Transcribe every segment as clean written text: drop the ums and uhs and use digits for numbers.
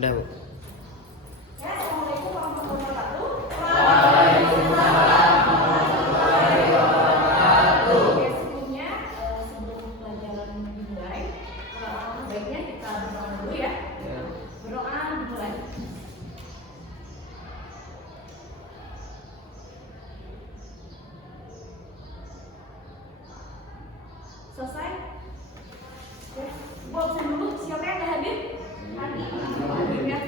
Udah, Bu. Ya, Assalamualaikum warahmatullahi wabarakatuh. Oke, sebelumnya sebelum pelajaran dimulai, baiknya kita berdoa dulu ya. Berdoa dimulai. Selesai? Ya, gua absen dulu. Siapa yang nggak hadir? Hadir ya.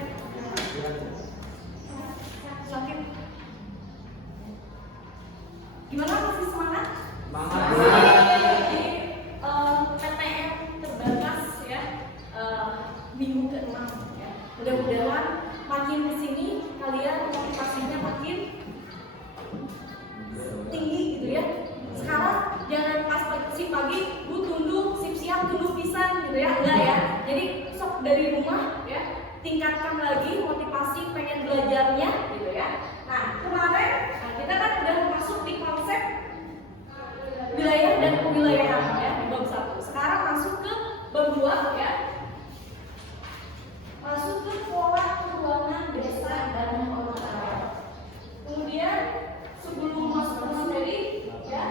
Sakit. Gimana, masih semangat? Jadi PTM terbatas ya, minggu ke-6 ya. Mudah-mudahan makin kesini kalian motivasinya makin tinggi gitu ya. Sekarang jangan pas sip pagi, bu tunduk, sip siang tunduk pisan gitu ya, enggak ya. Jadi sok dari rumah ya, tingkatkan lagi motivasi pengen belajarnya gitu ya. Nah kemarin kita kan udah masuk di konsep wilayah dan kewilayahan ya di bab 1. Sekarang masuk ke bab 2 ya. Masuk ke pola keuangan desa dan kota. Kemudian sebelum masuk ke materi ya,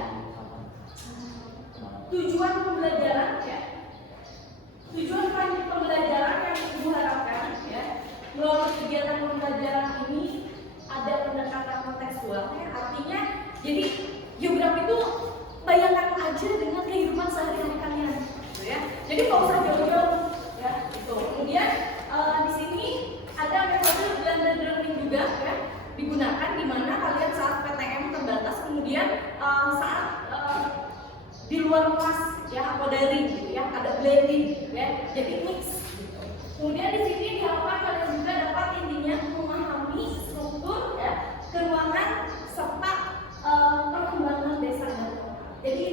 tujuan pembelajaran ya. Tujuan pembelajaran yang Ibu harapkan ya, melalui kegiatan pembelajaran ini ada pendekatan kontekstual ya. Artinya jadi geografi itu bayangkan aja dengan kehidupan sehari-hari kalian gitu ya. Jadi nggak usah jauh-jauh ya gitu. Kemudian di sini ada metode blended learning juga ya, digunakan di mana kalian saat PTM terbatas, kemudian saat di luar kelas ya atau daring gitu ya, ada blending ya, jadi mix gitu. Kemudian di sini diharapkan kalian juga dapat intinya memahami struktur ya, keuangan serta perkembangan desa dan kota. Jadi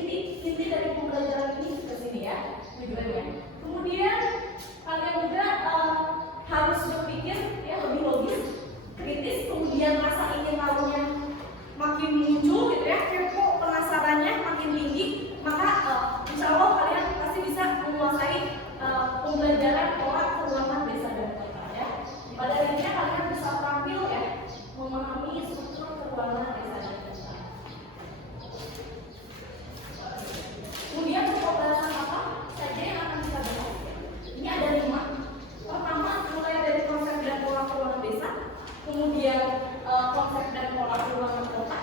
inti dari pembelajaran ini ke sini ya tujuannya. Kemudian kalian juga harus berpikir ya lebih logis, kritis, kemudian rasa ingin tahunya makin muncul gitu ya, kepo penasarannya makin tinggi, maka insya Allah kalian pasti bisa menguasai pembelajaran pola keuangan desa dan kota ya. Pada akhirnya kalian bisa tampil ya memahami struktur keuangan desa dan kota. Kemudian pembahasan apa saja yang akan kita bahas? Ini ada 5. Pertama mulai dari konsep dan pola keuangan desa, kemudian konsep dan pola keuangan kota,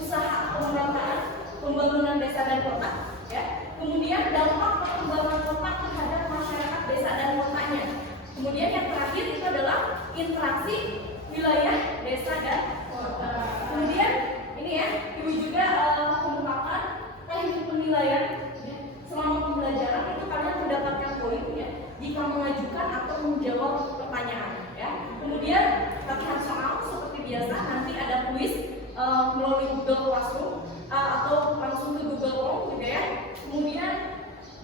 usaha pemerataan pembangunan desa dan kota ya. Kemudian dampak perkembangan kota terhadap masyarakat desa dan kotanya. Kemudian yang terakhir itu adalah interaksi wilayah desa dan kota. Kemudian ini ya, Ibu juga mengemukakan teknik penilaian ya. Selama pembelajaran itu kalian mendapatkan poin ya jika mengajukan atau menjawab pertanyaan ya. Kemudian latihan soal seperti biasa, nanti ada kuis melalui Google Classroom atau langsung ke Google Form gitu ya. Kemudian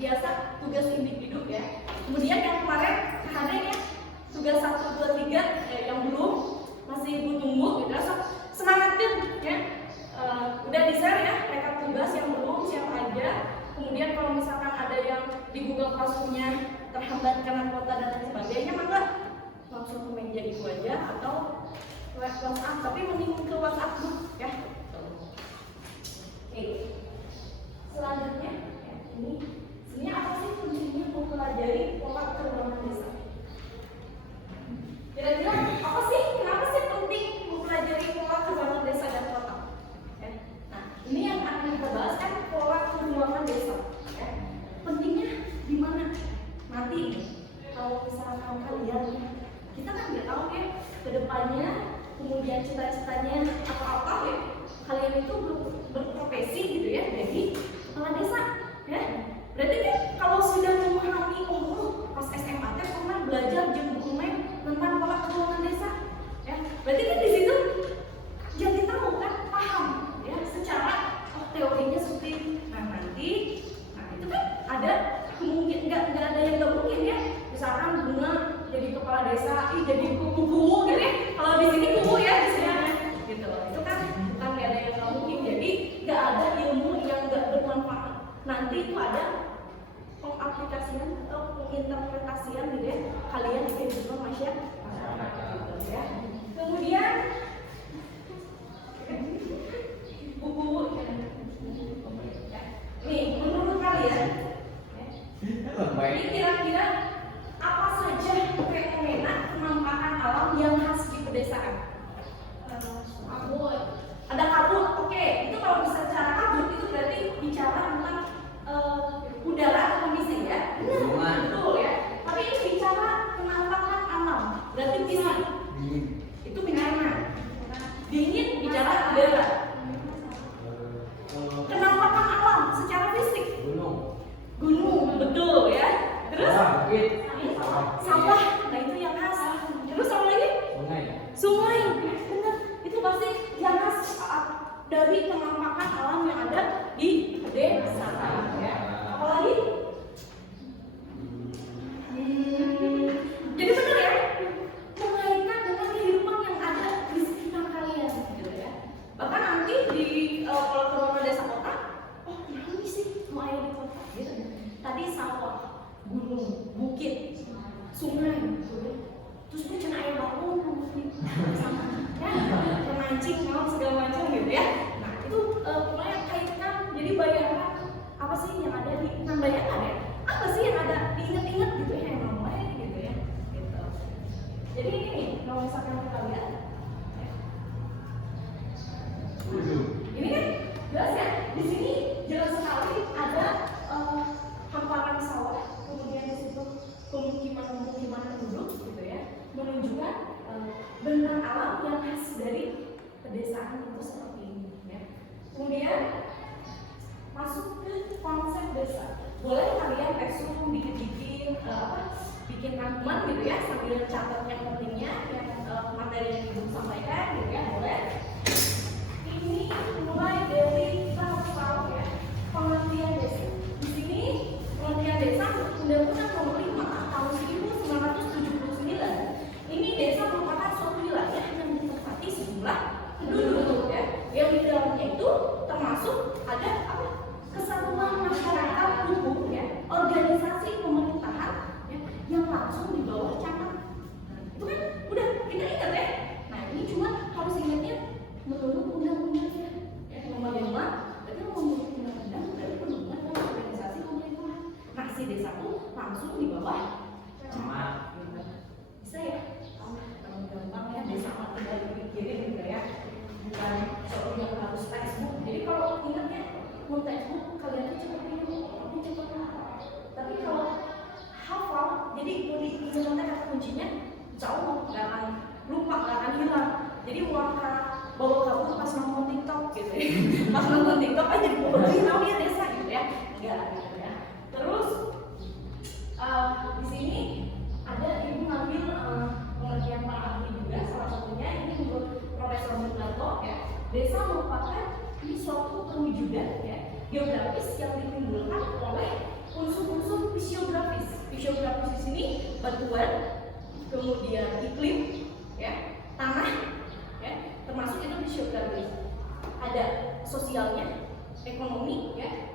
biasa tugas individu ya. Kemudian yang kemarin ada ya tugas 1, 2, 3 yang belum masih Ibu tunggu gitu ya. Semangatin ya. Udah di-share ya rekap tugas yang belum siapa aja. Kemudian kalau misalkan ada yang di Google Classroom-nya terhambat karena kuota dan lain sebagainya, maka langsung ke meja itu aja atau WhatsApp, tapi mending ke WhatsApp dulu ya. Oke. Selanjutnya ini apa sih kuncinya mempelajari pola keuangan desa? Kira-kira apa sih? Kenapa sih penting mempelajari pola keuangan desa dan kota? Ya. Nah, ini yang akan kita bahas kan pola keuangan desa. Ya. Pentingnya di mana? Nanti kalau misalkan kalian, kita kan nggak tahu ya kedepannya, kemudian cita-citanya apa-apa ya. Kalian itu berprofesi gitu ya, jadi kepala desa ya. Berarti kan kalau sudah memahami pas SMA pernah belajar dokumen tentang pola keuangan desa ya. Berarti kan di situ jadi tahu kan, paham ya secara teorinya seperti itu. Nah nanti itu kan ada kemungkinan nggak ada yang nggak mungkin ya. Misalkan bunga jadi kepala desa, jadi kuku gitu ya. Kalau di sini kuku ya di sini gitu. Itu kan bukan nggak ada yang nggak mungkin. Jadi nggak ada ilmu yang nggak bermanfaat. Nanti itu ada pengaplikasian atau penginterpretasian gitu ya kalian di kehidupan masyarakat. masyarakat, ya. Kemudian buku nih, menurut kalian ini kira-kira apa saja fenomena penampakan alam yang khas di pedesaan? Kabut. Ada kabut, oke. Itu kalau bisa cara kabut itu berarti bicara tentang udara atau kondisi, ya. Betul, ya. Tapi ini bicara penampakan alam, berarti bisa. Itu bencana. Dingin bicara udara. Penampakan alam secara fisik. Gunung, betul, ya. Terus sawah, nah itu yang khas. Terus apa lagi? Sungai, benar. Itu pasti yang khas dari penampakan alam yang ada di pedesaan, ya. Apalagi? Jadi benar, ya, mengaitkan dengan kehidupan yang ada di sekitar kalian, gitu, ya. Bahkan nanti di kalau ke desa kota, oh ini sih mau air di kota, gitu. Tadi sawah, gunung, bukit, sungai, gitu. Terus gue cina air baku, sama, ya, memancing, segala macam, gitu, ya. Nah itu mulai kaitkan, jadi bayangkan apa sih yang ada di, bayangkan, ya, apa sih yang ada diingat-ingat, gitu, ya, yang mulai, gitu, ya, gitu. Jadi ini nih, kalau misalkan kita lihat, ya. Ini kan jelas, ya, di sini jelas sekali ada hamparan sawah, kemudian di situ pemukiman penduduk, gitu, ya, menunjukkan bentang alam yang khas dari pedesaan itu seperti ini, ya. Kemudian masuk ke konsep desa. Boleh kalian resume, bikin bikin rangkuman, gitu, ya, sambil catat yang pentingnya, yang materi yang ibu sampaikan, gitu, ya, boleh. Ini mulai dari kita harus tahu, ya, pengertian desa. Di sini pengertian desa Undang-Undang Nomor 5 tahun 1979. Ini desa merupakan suatu wilayah yang ditempati sejumlah penduduk, ya, yang di dalamnya itu termasuk ada kesatuan masyarakat hukum, ya, organisasi pemerintahan, ya, yang langsung di bawah camat. Itu kan udah kita ingat, ya. Nah ini cuma harus ingatnya menurut undang-undangnya, ya, nomor 5. Berarti membuat undang-undang dari penuntutan dan organisasi pemerintahan. Nah si desa itu langsung di bawah camat. Bisa, ya, gampang, ya, desa mah tinggal dipikirin, gitu, ya, bukan soal yang harus textbook. Jadi kalau ingatnya mau textbook kalian tuh cepet minum, tapi cepet lupa. Tapi kalau hafal, jadi mau diingatkan kata kuncinya jauh, nggak akan lupa, nggak akan hilang. Jadi warna bawa kabur pas nonton TikTok, gitu, ya. Pas nonton TikTok aja jadi tahu ya desa, gitu, ya. Enggak, gitu, ya. Terus di sini ada ibu ngambil pengertian para ahli juga, salah satunya ini menurut Profesor Mutlato, ya. Desa merupakan ini suatu perwujudan, ya, geografis yang ditimbulkan oleh unsur-unsur fisiografis. Fisiografis di sini batuan, kemudian iklim, ya, tanah, ya, termasuk itu fisiografis. Ada sosialnya, ekonomi, ya,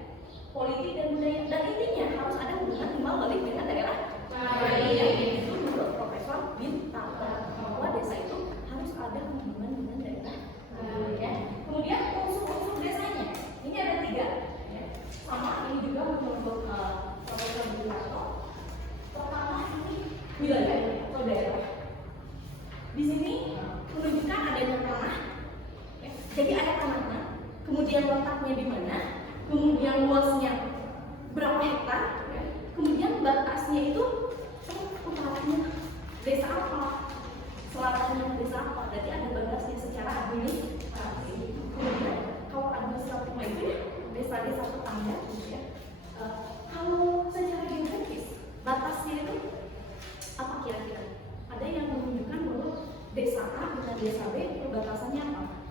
politik dan budaya, dan intinya harus ada hubungan timbal balik dengan daerah lain. Ya, itu menurut Profesor Bintang, bahwa desa itu harus ada hubungan dengan daerah lain, ya. Kemudian unsur-unsur desanya ini ada 3, ya. Sama ini juga menurut Profesor Bintang. Pertama ini wilayah atau daerah. Di sini menunjukkan adanya tanah, ya. Jadi ada tanahnya, kemudian letaknya di mana, kemudian luasnya berapa hektar, ya. Kemudian batasnya itu utaranya desa apa, selatannya desa apa. Jadi ada batasnya secara administratif. Kemudian kalau administratif itu ya desa-desa tetangga, ya. Kalau secara geografis batasnya itu apa kira-kira? Ada yang menunjukkan bahwa desa A dengan desa B perbatasannya apa?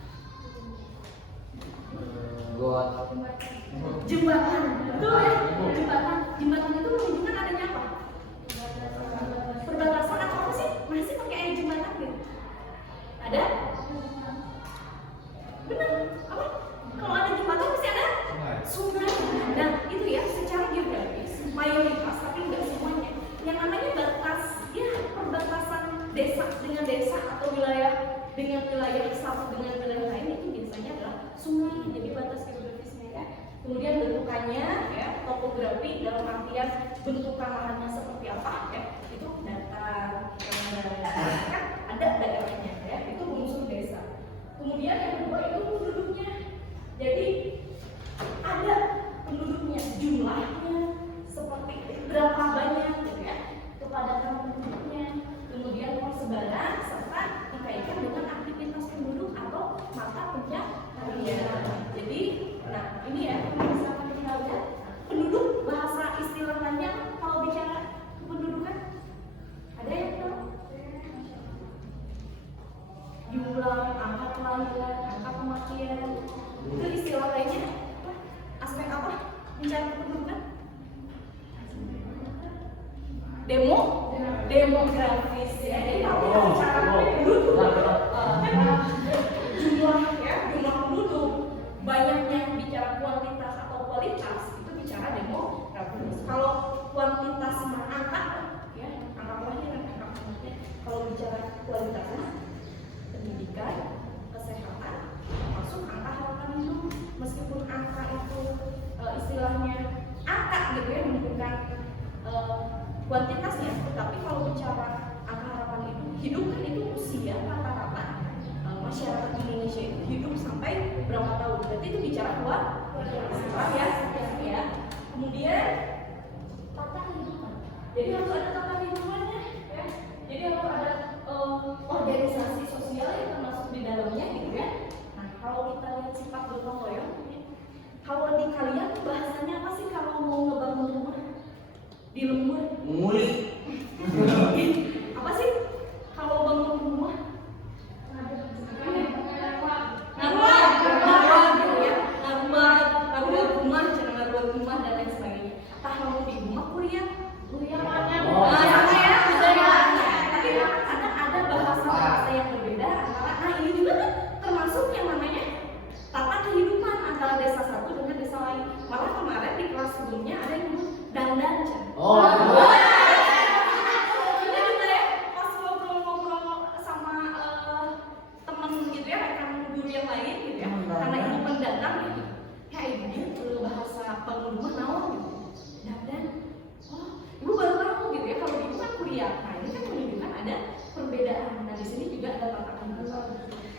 Jembatan, betul, ya. Jembatan itu menunjukkan adanya apa? Perbatasan atau apa sih? Masih pakai air jembatan, gitu. Ada? Benar, apa? Kalau ada jembatan pasti ada sungai. Nah itu, ya, secara geografis mayoritas, tapi nggak semuanya. Yang namanya batas, ya, perbatasan desa dengan desa atau wilayah dengan wilayah satu dengan wilayah lain itu biasanya adalah sungai, jadi batas geografisnya ya. Kemudian bentukannya ya, topografi dalam artian bentukan lahannya seperti apa ya, itu datar, kan ada daerahnya ya, itu unsur desa. Kemudian yang kedua itu penduduknya, jadi ada penduduknya, jumlahnya seperti berapa banyak gitu ya, kepadatan penduduknya, kemudian persebaran serta dikaitkan dengan aktivitas penduduk atau mata pencaharian. Jadi, nah ini ya misalkan kita lihat penduduk, bahasa istilah lainnya kalau bicara kependudukan ada yang tahu? Jumlah, angka kelahiran, angka kematian, itu istilah lainnya apa? Aspek apa? Bicara kependudukan? Demografis ya. Jadi kalau kita bicara penduduk, jumlah ya, jumlah penduduk, banyaknya bicara kuantitas atau kualitas, itu bicara demografis. Kalau kuantitas angka ya, angka kelahiran, angka kematian. Kalau bicara kualitasnya, pendidikan, kesehatan, masuk angka harapan hidup. Meskipun angka itu istilahnya angka gitu ya, menunjukkan kuantitasnya, tetapi kalau bicara angka harapan hidup kan itu usia rata-rata masyarakat Indonesia itu hidup sampai berapa tahun? Berarti itu bicara ya. Kemudian tata kehidupan. Jadi harus ada tata kehidupannya ya. Jadi harus ada organisasi sosial yang termasuk di dalamnya gitu ya. Nah, kalau kita lihat sifat gotong royong, kalau di kalian bahasanya apa sih kalau mau ngebangun rumah? Di lembur Muli. apa sih kalau bangun rumah? Ngaruh rumah dan lain sebagainya. Kalau di rumah kuliah mana? Sama ya, tapi kadang ada bahasa yang berbeda antara. Nah ini juga kan termasuk yang namanya tata kehidupan antara desa satu dengan desa lain. Malah kemarin di kelas sebelumnya ada yang nyebut dandan. Kita juga ya pas ngobrol-ngobrol sama teman gitu ya, rekan guru yang lain gitu ya, karena ini pendatang gitu. Ya ibu dia bahasa bangun rumah naon gitu. Dandan. Oh, ibu baru tahu gitu ya, kalau ibu kan kuliah. Nah ini kan menunjukkan ada perbedaan. Nah di sini juga ada tata kehidupan.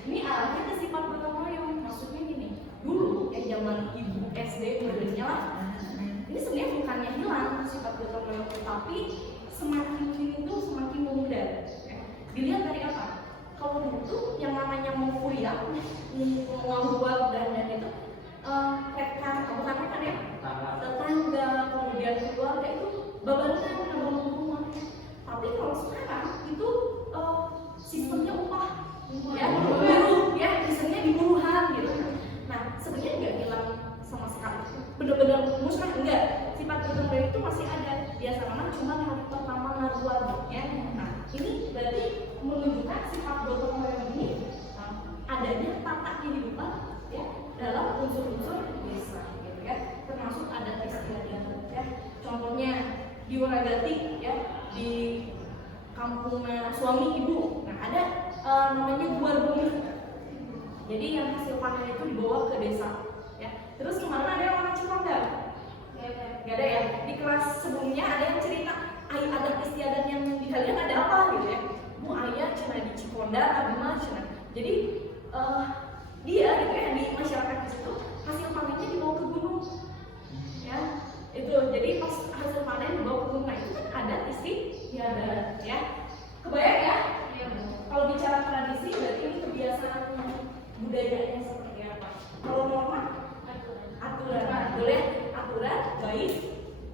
Ini arahnya ke sifat gotong royong. Maksudnya gini, dulu ya zaman ibu SD modelnya lah. Ini sebenarnya bukannya hilang sifat gotong royong, tapi semakin ini tuh semakin memudar. Ya. Dilihat dari apa? Kalau dulu tuh yang namanya mau kuliah, mau buat dan itu rekan, bukan rekan ya, tetangga, kemudian keluarga itu babarengan ngebangun rumah. Tapi kalau sekarang itu sistemnya upah, ya, buruh, ya, misalnya di buruhan gitu. Nah, sebenarnya nggak hilang sama sekali, benar-benar musnah enggak. Sifat gotong royong itu masih ada, biasa memang cuma hari pertama ngaruh ya. Nah, ini berarti menunjukkan sifat gotong royong ini adanya tata kehidupan ya dalam unsur-unsur desa gitu ya, termasuk adat istiadat ya. Contohnya di Woragati ya, di kampungnya suami ibu. Nah, ada namanya guar bumi. Jadi yang hasil panen itu dibawa ke desa ya. Terus kemarin ada yang orang Cikonda. Gak ada ya. Di kelas sebelumnya ada yang cerita adat istiadat yang di kalian ada apa gitu ya. Bu ayah cina di Cikonda, abi mah cina. Jadi dia gitu ya, di masyarakat di situ hasil panennya dibawa ke gunung ya. Itu jadi pas hasil panen dibawa ke gunung, nah itu kan adat istiadat ya. Kebayang ya? Kalau bicara tradisi berarti ini kebiasaan budayanya seperti apa. Kalau norma aturan, boleh aturan baik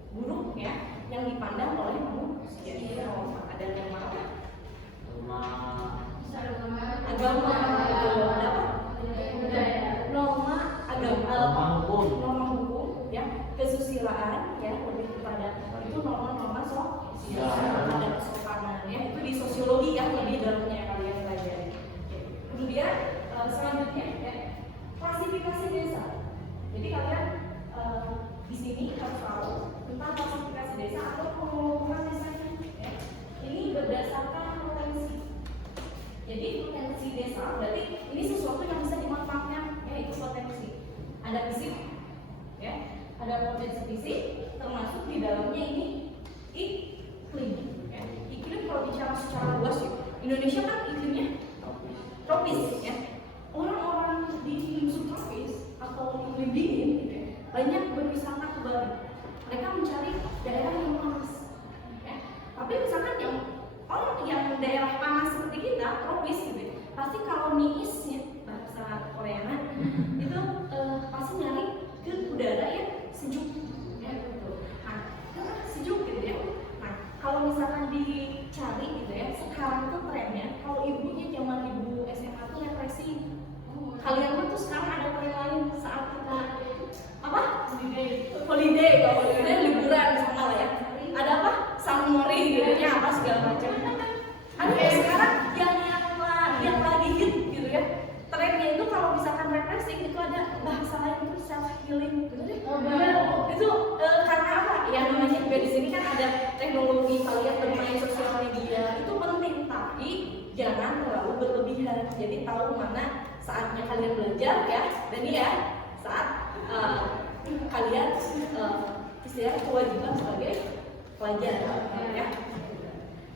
buruk ya yang dipandang oleh manusia. Norma ada yang mana? Agama itu ada apa? Norma agama, norma hukum ya, kesusilaan ya, lebih kepada itu norma-norma sosial, ada kesopanan ya, itu di sosiologi yang lebih dalamnya kalian pelajari. Kemudian selanjutnya ya, klasifikasi desa. Jadi kalian di sini harus tahu tentang klasifikasi desa atau pengelompokan desanya ya. Ini berdasarkan potensi secara luas ya. Indonesia kan iklimnya tropis ya. Orang-orang di subtropis atau iklim dingin gitu ya, banyak berwisata ke Bali. Mereka mencari daerah yang panas ya. Tapi misalkan yang orang yang daerah panas seperti kita, tropis gitu ya, pasti kalau niisnya bahasa Korea itu pasti nyari ke udara yang sejuk ya gitu. Nah, sejuk gitu ya. Nah, kalau misalkan dicari gitu ya, sekarang tuh trennya kalau ibunya zaman ibu SMA tuh refreshing. Kalian tuh sekarang ada tren lain saat kita apa? Holiday, kalau holiday liburan sama lah ya. Ada apa? Sunmori gitu ya, apa segala macam. Ada sekarang yang lagi hit gitu ya. Trennya itu kalau misalkan refreshing itu ada bahasa lain itu self healing gitu ya. Itu karena apa? Ya namanya juga di sini kan ada teknologi, kalian bermain sosial media itu penting, tapi jangan terlalu berlebihan. Jadi tahu mana saatnya kalian belajar ya, dan ya saat kalian istilah kewajiban sebagai pelajar ya.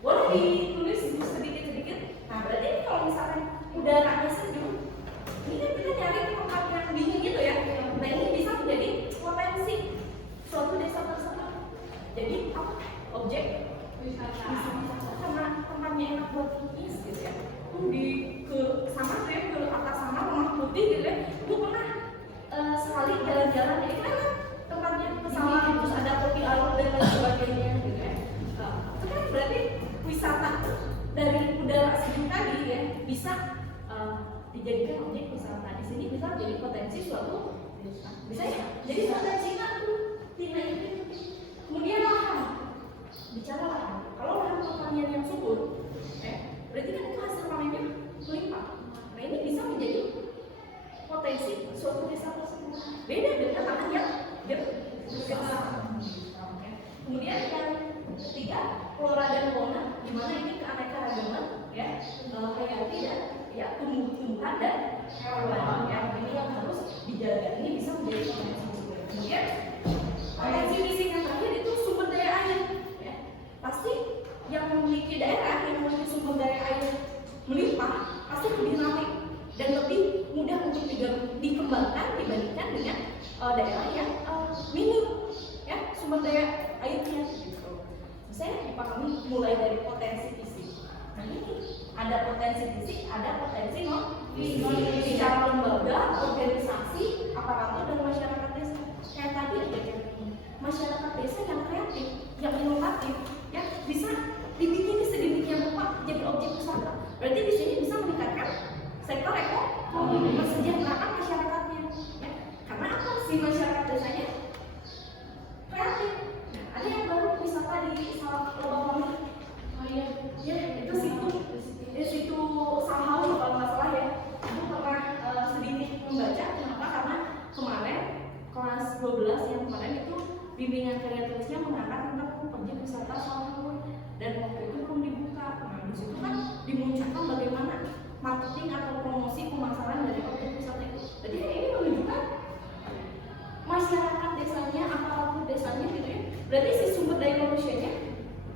Boleh ditulis sedikit-sedikit. Nah berarti kalau misalkan udaranya sejuk, ini kan kita nyari tempat yang dingin gitu ya. Nah ini bisa menjadi potensi suatu desa tersebut. Jadi apa? Objek wisata karena tempatnya enak buat ngis gitu ya. Di ke sama tuh ya, ke atas sama Rumah Putih gitu ya. Gue pernah sekali jalan-jalan ya, kan tempatnya pesawat, terus ada kopi alun dan lain sebagainya gitu ya. Itu kan berarti wisata dari udara sejuk tadi ya bisa dijadikan objek wisata. Di sini bisa jadi potensi suatu bisa ya. Jadi potensi tuh tidak itu. Kemudian lahan, bicara lahan. Kalau lahan pertanian yang subur, berarti kan itu hasil panennya melimpah. Nah ini bisa menjadi potensi suatu desa tersebut. Beda dengan lahan yang besar. Kemudian yang ketiga, flora dan fauna, di mana ini keanekaragaman ya, hayati dan ya tumbuh-tumbuhan dan hewan ya, ini yang harus dijaga. Ini bisa menjadi potensi juga. Kemudian potensi misi yang terakhir itu sumber daya air ya. Pasti yang memiliki daerah yang memiliki sumber daya air melimpah pasti lebih ramai dan lebih mudah untuk dikembangkan dibandingkan dengan daerah yang minim ya sumber daya airnya gitu. Saya dipahami mulai dari potensi fisik. Nah ini ada potensi fisik, ada potensi non fisik secara lembaga, organisasi, aparatur dan masyarakat desa. Kayak tadi aja masyarakat desa yang kreatif, yang inovatif, ya bisa dibikin sedemikian rupa jadi objek wisata. Berarti di sini bisa meningkatkan sektor ekonomi, mensejahterakan masyarakatnya. Ya. Karena apa sih masyarakat desanya kreatif? Nah, ada yang baru wisata di salah lubang mana? Oh iya, ya itu situ Sahau kalau nggak salah ya. Aku pernah sedikit membaca. Kenapa? Karena kemarin kelas 12 yang kemarin itu bimbingan karya tulisnya mengangkat tentang objek wisata Sahau dan waktu itu belum dibuka. Nah di situ kan dimunculkan bagaimana marketing atau promosi pemasaran dari objek wisata itu. Jadi ini menunjukkan masyarakat desanya, aparatur desanya gitu ya. Berarti si sumber daya manusianya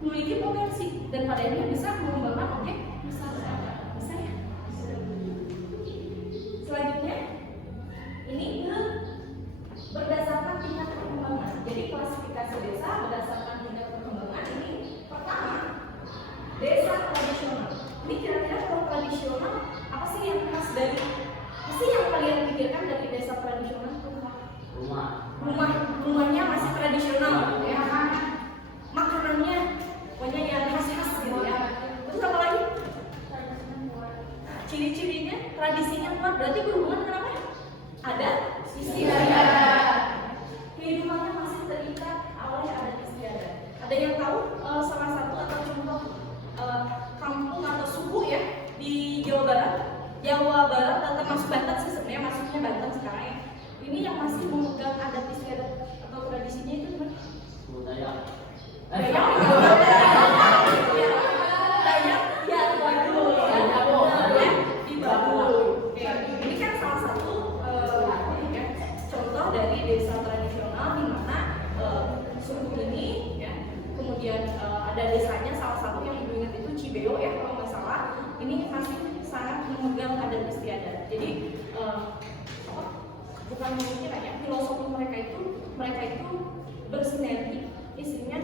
memiliki potensi dan pada akhirnya bisa mengembangkan objek wisata. Bisa ya? Selanjutnya ini berdasarkan tingkat perkembangan. Jadi klasifikasi desa berdasarkan tingkat perkembangan ini pertama desa tradisional. Ini kira-kira kalau tradisional apa sih yang khas dari apa sih yang kalian pikirkan dari desa tradisional? Rumahnya masih tradisional ya. Makanannya pokoknya yang khas-khas gitu ya. Terus apa lagi? Ciri-cirinya tradisinya kuat, berarti berhubungan dengan apa? Ada istiadat. Kehidupannya masih terikat oleh adat istiadat. Ada yang tahu salah satu atau contoh kampung atau suku ya di Jawa Barat dan termasuk Banten sih sebenarnya, masuknya Banten sekarang ya. Ini yang masih memegang adat istiadat atau tradisinya itu gimana? Dayak ya Badul ya di Badul. Ini kan salah satu contoh dari desa tradisional di mana suku ini ya. Kemudian ada desanya salah satu yang ibu ingat itu Cibeo ya. bisa memikirkan ya, filosofi mereka itu bersinergi, isinya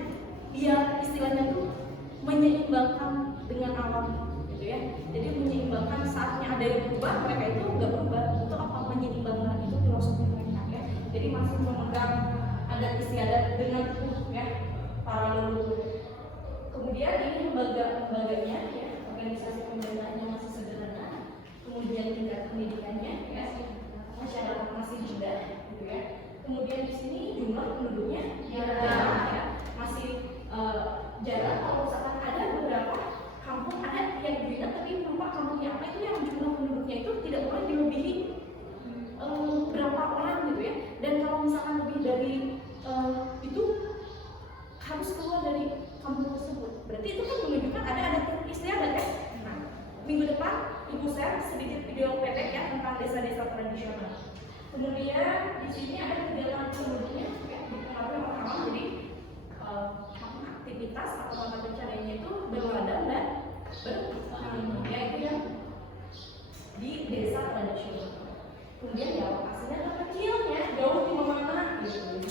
biar istilahnya tuh menyeimbangkan dengan alam gitu ya. Jadi menyeimbangkan saatnya ada yang berubah, mereka itu nggak berubah. Untuk apa? Menyeimbangkan, itu filosofi mereka ya. Jadi masih memegang adat istiadat dengan ya para leluhur. Kemudian ini lembaganya ya, organisasi pemerintahnya masih sederhana. Kemudian tingkat pendidikannya ya, masyarakat masih muda gitu ya. Kemudian di sini jumlah penduduknya jarang ya, masih jarang. Kalau misalkan ada beberapa kampung ada yang dibina tapi lupa kampungnya apa, itu yang jumlah penduduknya itu tidak boleh dilebihi berapa orang gitu ya. Dan kalau misalkan lebih dari itu harus keluar dari kampung tersebut. Berarti itu kan menunjukkan ada istiadat ya. Nah, minggu depan Ibu share sedikit video pendek ya tentang desa-desa tradisional. Kemudian di sini ada kegiatan penduduknya ya, dipengaruhi orang awam. Jadi aktivitas atau mata pencariannya itu berladang dan yaitu yang di desa tradisional. Kemudian ya lokasinya terkecilnya jauh di mana gitu.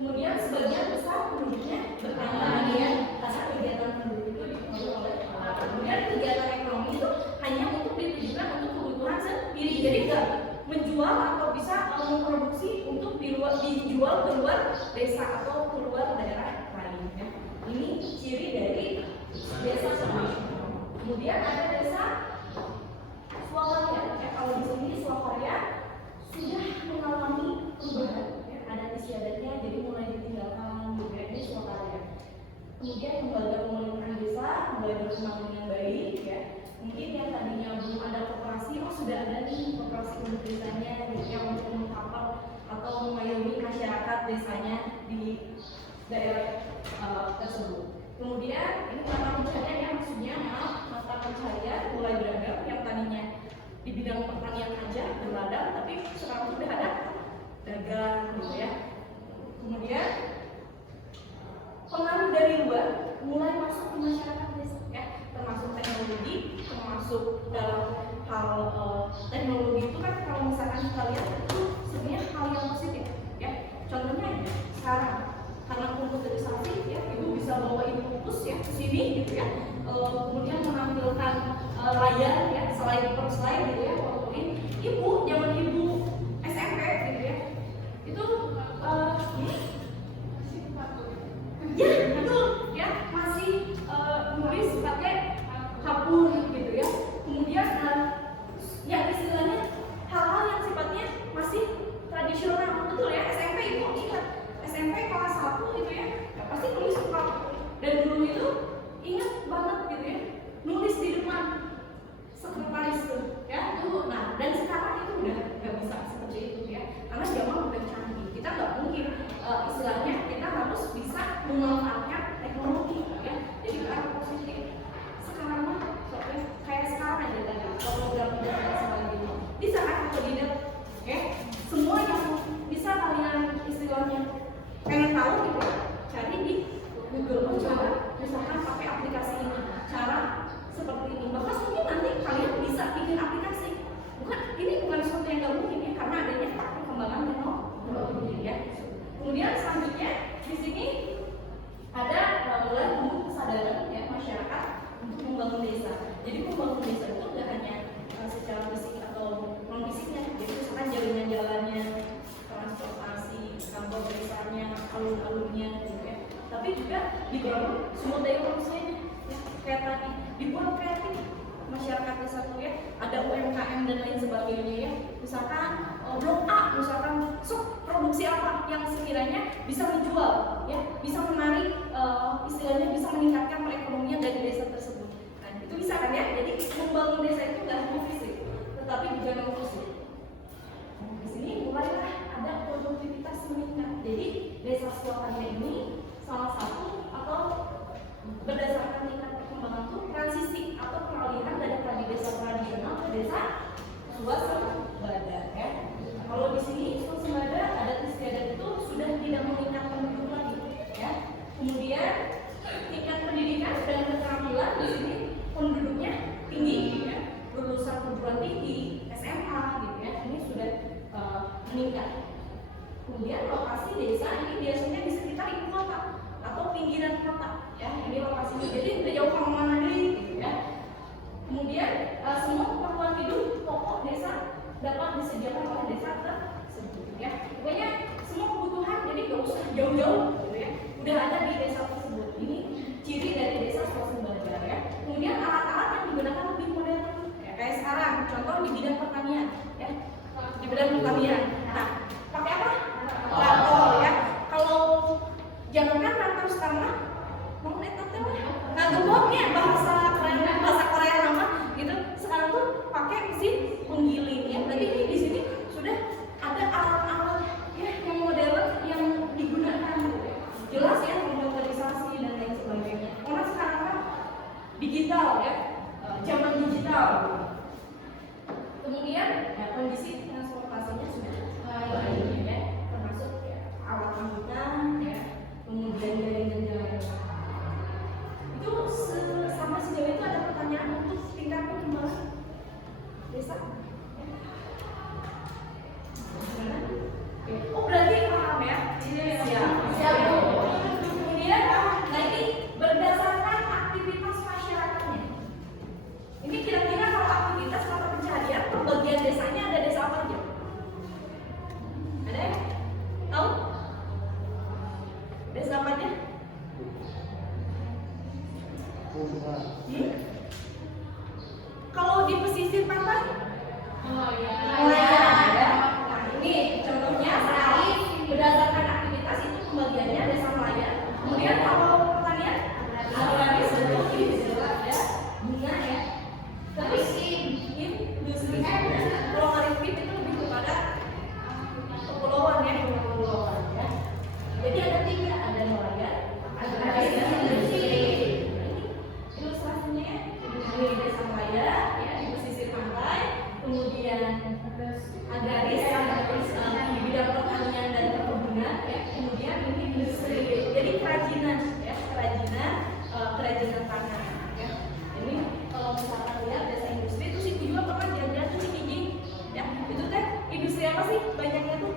Kemudian sebagian besar penduduknya bertani ya, karena kegiatan penduduk itu dipengaruhi oleh kemudian kegiatan ekonomi itu hanya untuk ditujukan untuk kebutuhan sendiri. Jadi enggak menjual atau bisa memproduksi untuk dijual keluar desa atau keluar daerah lain ya. Ini ciri dari desa tradisional. Kemudian ada desa swakarya ya. Kalau di sini swakarya sudah mengalami perubahan ya, ada istiadatnya, jadi mulai ditinggalkan budaya ini swakarya. Kemudian lembaga pemerintahan desa mulai berkembang dengan baik ya. Mungkin yang tadinya belum ada koperasi, sudah ada nih koperasi untuk desanya yang untuk mengkapal atau mengayomi masyarakat desanya di daerah tersebut. Kemudian ini mata pencaharian ya, maksudnya mata pencaharian mulai beragam. Yang tadinya di bidang pertanian aja berladang, tapi sekarang sudah ada dagang gitu ya. Kemudian pengaruh dari luar mulai masuk ke masyarakat desa ya, termasuk teknologi, termasuk dalam hal teknologi itu kan kalau misalkan kita lihat itu sebenarnya hal yang positif ya. Contohnya ya, sekarang karena komputerisasi ya, ibu bisa bawa infus ya ke sini gitu ya. Kemudian menampilkan layar ya, slide per slide gitu ya, PowerPoint. Ibu zaman ibu SMP gitu ya, itu ya betul ya, masih nulis pakai kapur gitu ya. Kemudian ya istilahnya hal-hal yang sifatnya masih tradisional, betul ya. SMP ibu ingat SMP kelas 1 gitu ya, pasti nulis kapur. Dan dulu itu ingat banget gitu ya, nulis di depan sekretaris tuh ya tuh. Nah, dan sekarang itu udah nggak bisa seperti itu ya, karena zaman udah canggih. Kita nggak mungkin istilahnya kita harus bisa memanfaatkan teknologi ya. Jadi ke arah positif. Sekarang mah kayak sekarang aja tadi program dan sebagainya bisa kan otodidak ya. Semua yang bisa kalian istilahnya pengen tahu gitu ya, cari di Google coba misalkan pakai aplikasi ini, cara seperti ini. Bahkan mungkin nanti kalian bisa bikin aplikasi. Ini bukan sesuatu yang nggak mungkin ya, karena adanya perkembangan teknologi ya. Kemudian selanjutnya di sini ada mulai tumbuh kesadaran ya masyarakat untuk membangun desa. Jadi membangun desa itu tidak hanya secara fisik atau non fisiknya, jadi misalkan jalan-jalannya, transportasi, kantor desanya, alun-alunnya gitu ya. Tapi juga dibangun sumber daya manusianya ya, kayak tadi dibuat kreatif masyarakat desa tuh ya, ada UMKM dan lain sebagainya ya. Misalkan blok A, misalkan produksi apa yang sekiranya bisa menjual ya, bisa menarik istilahnya bisa meningkatkan perekonomian dari desa tersebut. Nah itu bisa kan ya. Jadi membangun desa itu nggak hanya fisik, tetapi juga non fisik. Di sini mulailah ada produktivitas meningkat. Jadi desa swakarya ini salah satu atau berdasarkan tingkat perkembangan itu transisi atau peralihan dari desa tradisional ke desa swasembada ya. Kalau di sini swasembada adat istiadat itu sudah tidak meningkat penduduk lagi ya. Kemudian tingkat pendidikan dan keterampilan di sini penduduknya tinggi ya, lulusan perguruan tinggi SMA gitu ya, ini sudah meningkat. Kemudian lokasi desa ini biasanya di sekitar ibu kota atau pinggiran kota, ya. Ini lokasinya, jadi tidak jauh kemana-mana gitu, ya. Kemudian semua keperluan hidup pokok desa dapat disediakan oleh desa tersebut, ya. Pokoknya semua kebutuhan jadi nggak usah jauh-jauh, gitu, ya. Udah ada di desa tersebut. Ini ciri dari desa swasembada, ya. Kemudian alat-alat yang digunakan lebih modern, ya. Kayak sekarang, contoh di bidang pertanian, ya. Di bidang pertanian. Nah, pakai apa? Traktor, ya. Kalau jangankan traktor sekarang, mau traktor, nah geboknya bahasa Korea nama gitu. Sekarang tuh pakai mesin penggiling, ya. Berarti ini di sini sudah ada alat-alat, ya, yang modern yang digunakan, gitu, ya. Jelas ya, komputerisasi dan lain sebagainya. Karena sekarang kan digital, ya, zaman digital. Kemudian ya, kondisi transportasinya sudah baik, ya, termasuk ya, alat angkutan, ya, kemudian jaringan itu sama sejauh itu ada pertanyaan untuk tingkat perkembangan desa. Oh, berarti paham, ya? Siap. Kemudian, nah ini berdasarkan aktivitas masyarakatnya. Ini kira-kira kalau aktivitas mata pencaharian, pembagian desanya ada desa apa aja? Ada yang tahu? Desa apa aja? Kalau di pesisir pantai? Nelayan, ya. Nah, ini contohnya berdasarkan aktivitas itu pembagiannya desa nelayan. Kemudian kalau pertanian, agraris, ya, bunga, ya. Tapi industri, kalau maritim itu lebih kepada kepulauan, ya, kepulauan, ya. Jadi ada tiga, ada nelayan, agraris, dan industri. Ilustrasinya di desa nelayan, ya, di pesisir pantai, kemudian agraris, di bidang pertanian dan perkebunan, ya. Kemudian ini industri, jadi kerajinan, ya, kerajinan tangan, ya. Ini kalau misalkan lihat desa industri itu sih juga pernah jalan-jalan ke Cikijing, ya. Itu teh industri apa sih? Banyaknya tuh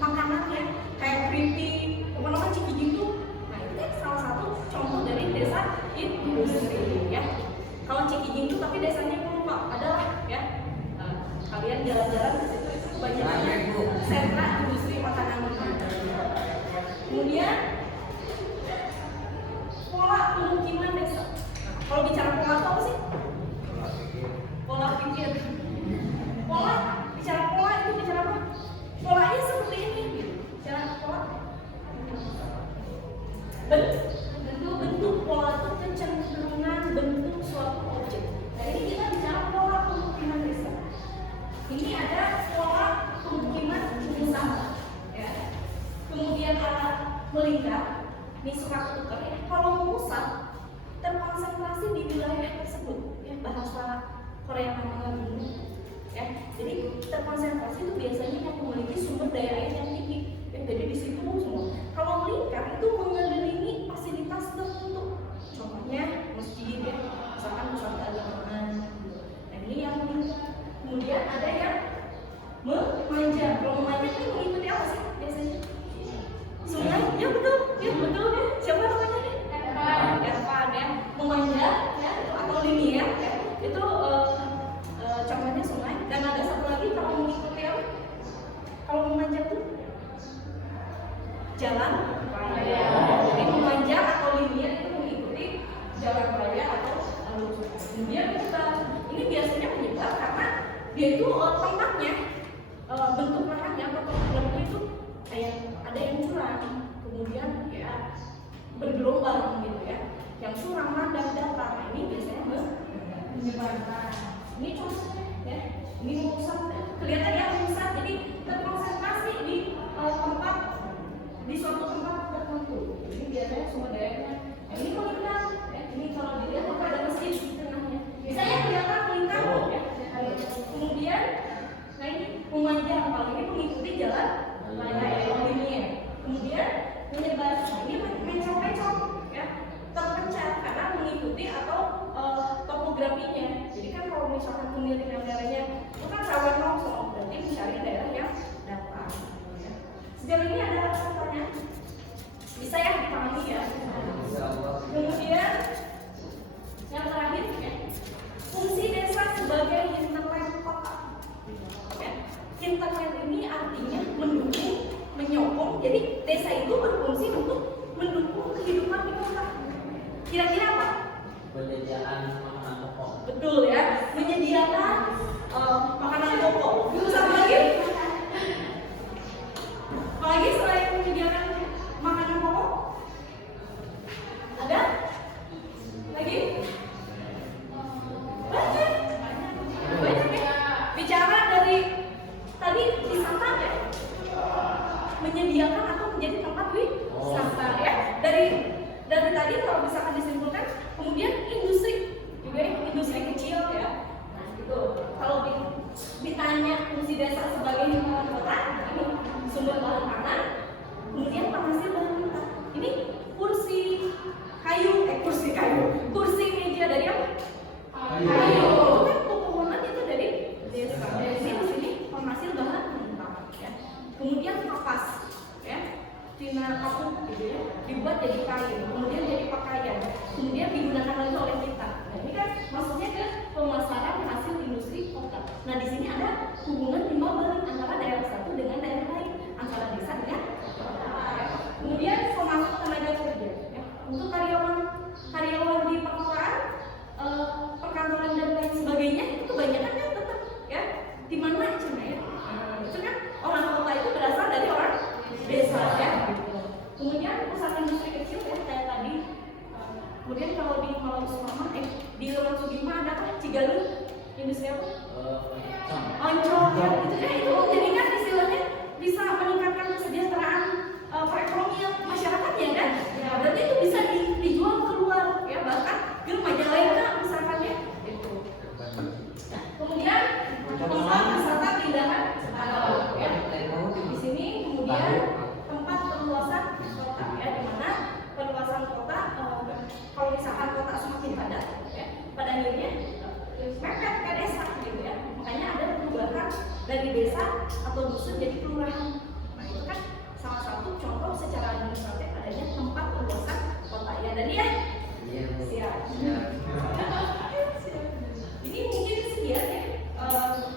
makanannya kayak keripik, apa-apa Cikijing tuh. Nah, itu kan salah satu contoh dari desa industri, ya. Kalau Cikijing tuh tapi desanya aku lupa, adalah, ya. Kalian jalan-jalan ke situ itu banyaknya sentra industri makanan. Kemudian pola pemukiman desa. Kalau bicara pola itu apa sih? Pola pikir. Bicara pola itu bicara apa? Polanya seperti ini. Bicara pola. Bentuk pola itu kecenderungan bentuk suatu objek. Nah, ini kita bicara pola pemukiman desa. Ini ada pola pemukiman usaha, ya. Kemudian ada melingkar. Ini suka tukar, ya. Kalau pusat terkonsentrasi di wilayah tersebut, ya, bahasa Korea namanya ini, ya. Jadi terkonsentrasi itu biasanya yang memiliki sumber daya air yang tinggi, ya. Jadi di situ semua. Kalau melingkar itu mengelilingi fasilitas tertentu, contohnya masjid, ya, misalkan pusat keagamaan. Nah, ini yang melingkar. Kemudian ada yang memanjang. Kalau memanjang itu mengikuti apa sih biasanya? Sungai, ya betul, ya. Siapa namanya nih? Ervan, ya. Memanjang, ya, atau linear, ya. Itu contohnya sungai. Dan ada satu lagi kalau mengikuti apa? Kalau memanjang tuh jalan raya. Jadi memanjang atau linear itu mengikuti jalan raya atau alur sungai. Kemudian ini biasanya menyebar karena dia itu tempatnya, bentuk lahannya atau topografisnya itu kayak ada yang curam, kemudian ya bergelombang gitu, ya. Yang curam, landang, datar. Nah, ini biasanya menyebarkan. Ini contohnya, ya. Ini pusat, kelihatan ya pusat. Jadi terkonsentrasi di tempat, di suatu tempat tertentu. Ini biasanya sumber dayanya. Ini melingkar, ya. Ini kalau dilihat maka ada masjid di tengahnya. Misalnya kelihatan melingkar, ya. Kemudian, nah ini memanjang, kalau ini mengikuti jalan raya linear. Kemudian menyebar, nah ini mencong-mencong, ya, terpencar karena mengikuti atau topografinya. Jadi kan kalau misalkan pemilihan daerahnya itu kan rawan longsor, berarti mencari daerah yang datar, ya. Sejauh ini ada pertanyaan? Bisa ya dipahami ya? Kemudian yang terakhir ya, fungsi desa sebagai hinterland kota. Ya. Hinterland ini artinya mendukung, menyokong. Jadi desa itu berfungsi untuk mendukung kehidupan di kota. Kira-kira apa? Penyediaan makanan pokok. Betul ya, menyediakan makanan pokok. Satu lagi? Apalagi selain menyediakan makanan pokok? Ada? Lagi? Banyak. Banyak ya. Bicara dari tadi wisata ya. Menyediakan atau menjadi tempat wisata ya. Dari tadi kalau misalkan disimpulkan, kemudian industri juga ya, industri kecil ya. Nah itu kalau ditanya fungsi desa sebagai lingkungan kota, ini sumber bahan pangan, kemudian penghasil bahan mentah. Ini kursi meja dari apa? Kayu. Kan pepohonan itu dari desa. Dari sini penghasil bahan mentah. Ya. Kemudian kapas, ya, tina kapuk gitu ya, dibuat jadi kayu, kemudian jadi pakaian, kemudian digunakan lagi oleh kita. Nah, ini kan maksudnya ke pemasaran hasil industri kota. Nah di sini ada hubungan timbal balik antara daerah satu dengan daerah lain, antara desa dengan kota. Ya. Kemudian pemasok tenaga kerja. Ya. Untuk karyawan di perkotaan, perkantoran dan lain sebagainya itu kebanyakan kan tetap ya di mana Cina ya. Itu kan orang kota itu berasal dari orang desa ya. Kemudian pusat industri kecil ya kayak tadi. Kemudian kalau di Malang Sulama, di Lewat Sugima ada apa? Cigalur industri apa? Oncom ya. Itu jadikan istilahnya bisa meningkatkan kesejahteraan perekonomian masyarakatnya kan. Ya, berarti itu bisa dijual keluar ya, bahkan ke Majalengka misalkan ya. Itu. Nah, kemudian tempat wisata pindahan ya. Di sini kemudian tempat perluasan kota ya, di mana perluasan kota kalau misalkan kota semakin padat ya, pada akhirnya mepet ke desa gitu ya. Makanya ada perubahan dari desa atau dusun jadi kelurahan. Nah itu kan salah satu contoh secara administratif adanya tempat perluasan kota ya. Dan ya siap. Ini mungkin sekian ya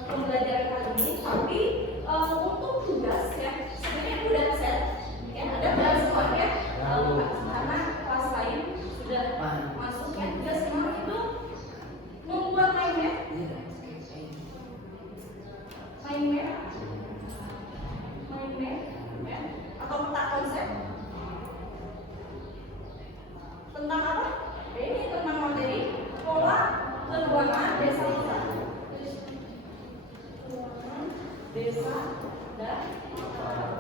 pembelajaran kali ini. Tapi untuk tugas ya sebenarnya udah set ya, ada kelas ya karena kelas lain sudah masuk ya. Tugas kemarin itu membuat mind map ya, atau peta konsep tentang apa? Ini tentang materi pola keuangan desa kita. Desa dan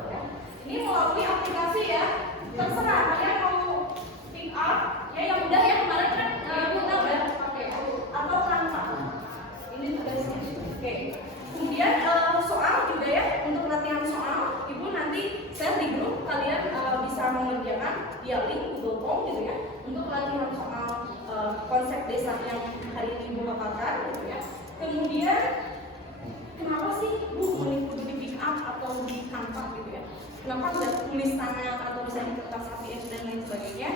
ya. Ini melalui aplikasi ya. Terserah kalian mau pick up ya, yang mudah ya, kemarin kan kita udah pakai atau Canva. Ini tugasnya. Oke. Kemudian soal juga ya, untuk latihan soal ibu nanti share di grup, kalian bisa mengerjakan via link Google Form gitu ya, untuk latihan soal konsep desa yang hari ini ibu paparkan gitu ya. Kemudian kenapa sih bu kudu di pick up atau di Canva gitu ya? Kenapa nggak tulis tangan atau bisa di kertas APS dan lain sebagainya?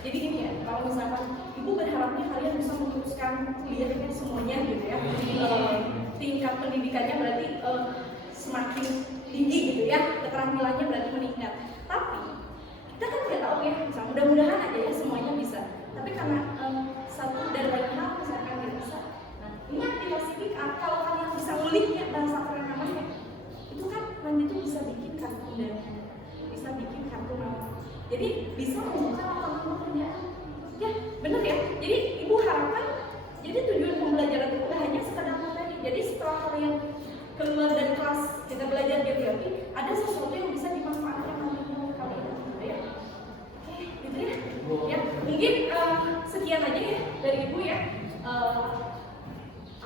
Jadi gini ya, kalau misalkan ibu berharapnya kalian bisa meneruskan kuliahnya semuanya gitu ya, tingkat pendidikannya berarti semakin tinggi gitu ya, keterampilannya berarti meningkat. Tapi kita kan nggak tahu ya, mudah-mudahan aja ya semuanya bisa. Tapi karena satu dan lain hal misalkan nggak bisa, nah ini aktivasi pick up, kalau kalian bisa nguliknya bahasa pengalamannya, itu kan nanti tuh bisa bikin kartu undangan, bisa bikin kartu nama. Jadi bisa membuka lapangan pekerjaan. Ya, benar ya. Jadi ibu harapkan, jadi tujuan pembelajaran itu bukan hanya sekadar materi. Jadi setelah kalian keluar dari kelas kita belajar geografi, ada sesuatu yang bisa dimanfaatkan oleh kalian, gitu ya. Oke, gitu ya. Ya, mungkin sekian aja ya dari ibu ya.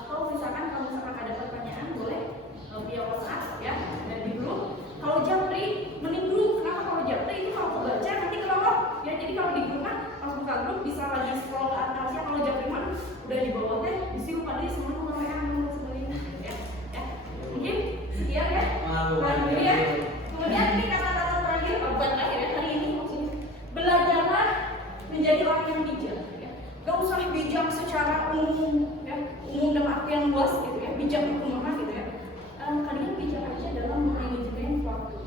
Atau misalkan kalau misalkan ada pertanyaan boleh via WhatsApp ya, dan di grup. Kalau Japri, mending dulu. Kenapa kalau Japri itu kalau baca nanti kelolok ya. Jadi kalau di grup kan, kalau buka grup bisa lagi scroll ke atasnya. Kalau Japri mana udah di bawahnya, di sini pada semua nomor WA dan sebagainya ya. Ya, mungkin sekian ya. Kemudian ya, umum dalam arti yang luas gitu ya, bijak kumaha gitu ya. Kalian bijak aja dalam manajemen waktu.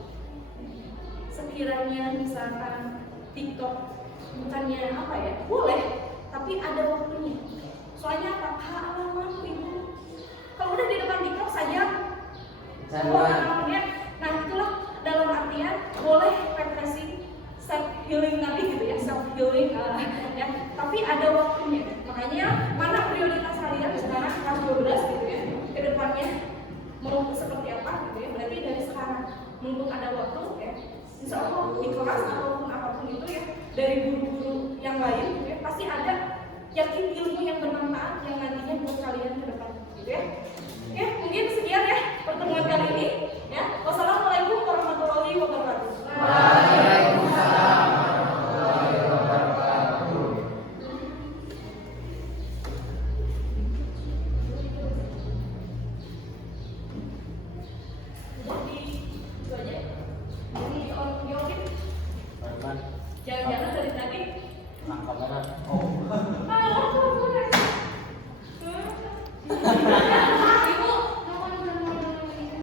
Sekiranya misalkan TikTok bukannya apa ya, boleh, tapi ada waktunya. Soalnya apa? Alamak itu. Kalau udah di depan TikTok saja, nah itulah dalam artian boleh refreshing, self healing nanti gitu ya, self healing ya. Tapi ada waktunya. Makanya mana prioritas kalian sekarang kelas 12 gitu ya, ke depannya mau seperti apa gitu ya. Berarti dari sekarang mumpung ada waktu ya, insya Allah di kelas ataupun apapun itu ya, dari guru-guru yang lain gitu ya, pasti ada yakin ilmu yang bermanfaat yang nantinya buat kalian ke depan gitu ya. Oke, mungkin sekian ya pertemuan kali ini ya.